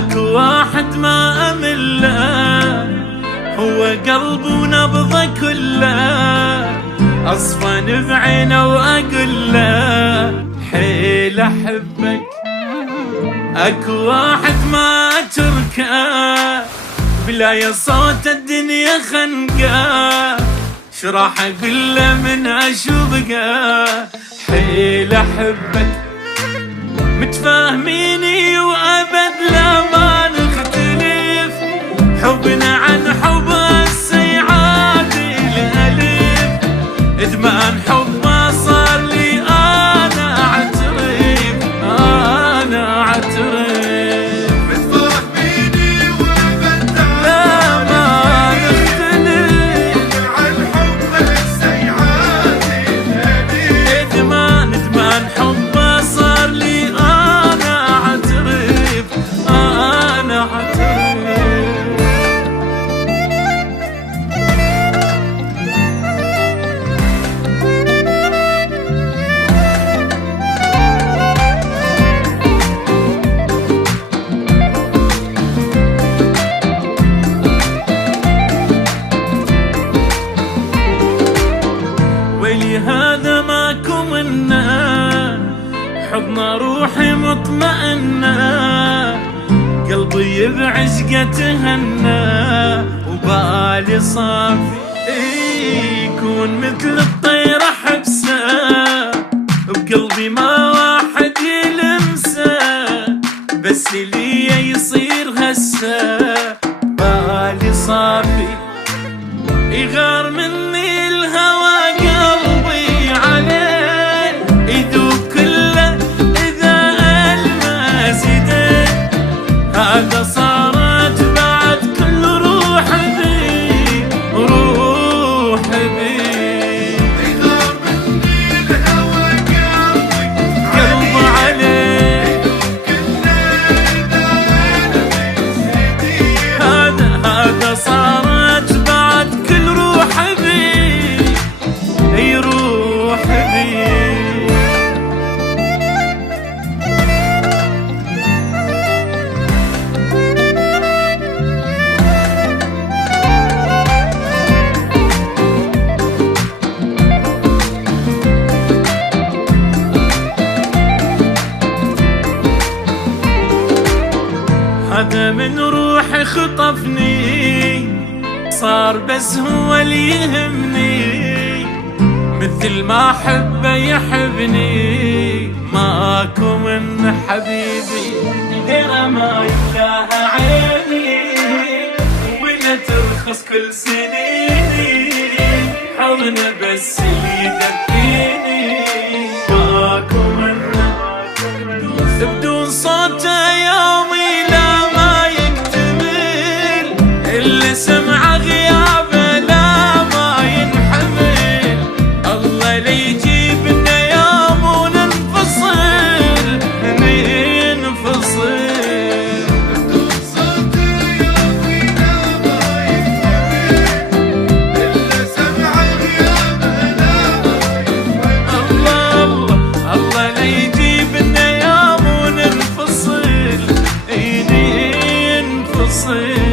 اكو واحد ما امله، هو قلب ونبضه كله، اصفن بعينه واقول له حيل احبك. اكو واحد ما اتركه، بلا صوت الدنيا خنقه، شراح اقول له من اشوفه حيل احبك. متفاهميني وابد لا ما نختلف، حبنا عن حب السيعادي الالف، ادمان حبه صار لي انا اعترف، انا اعترف. متفاهميني وابد لا ما نختلف، عن حب السيعادي الالف، ادمان حبه صار لي انا اعترف، انا اعترف. هذا ماكو منه، حضن روحي مطمئنه، قلبي بعشقه تهنى، وبالي صافي يكون مثل الطير حبسه، بقلبي ما واحد يلمسه، بس لي يصير هسه، بالي صافي يغار مني الهوى، قلبي عليه يذوب كله إذا ألمس يديه، هذا صارت بعد كل روح بي، روح بي. يغار مني الهوى قلبي عليه يذوب كله إذا ألمس يديه، هذا صارت بعد كل روح بي، يروح بي. هذا من روحي خطفني، صار بس هو اللي يهمني، مثل ما احبه يحبني، ماكو من حبيبي غيره ما يملاها عيني، ولا ترخص كل سنيني، حضنه بس اللي يدفيني، ماكو منه بدون صوته يومي لا ما يكتمل، اللي سمعه غيابه لا ما ينحمل، الله لي يجيبنا يوم وننفصل، ننفصل. بدون صوته يومي لا ما يكتمل، اللي سمع غيابه لا ما ينحمل، الله لي يجيبنا يوم وننفصل، ننفصل.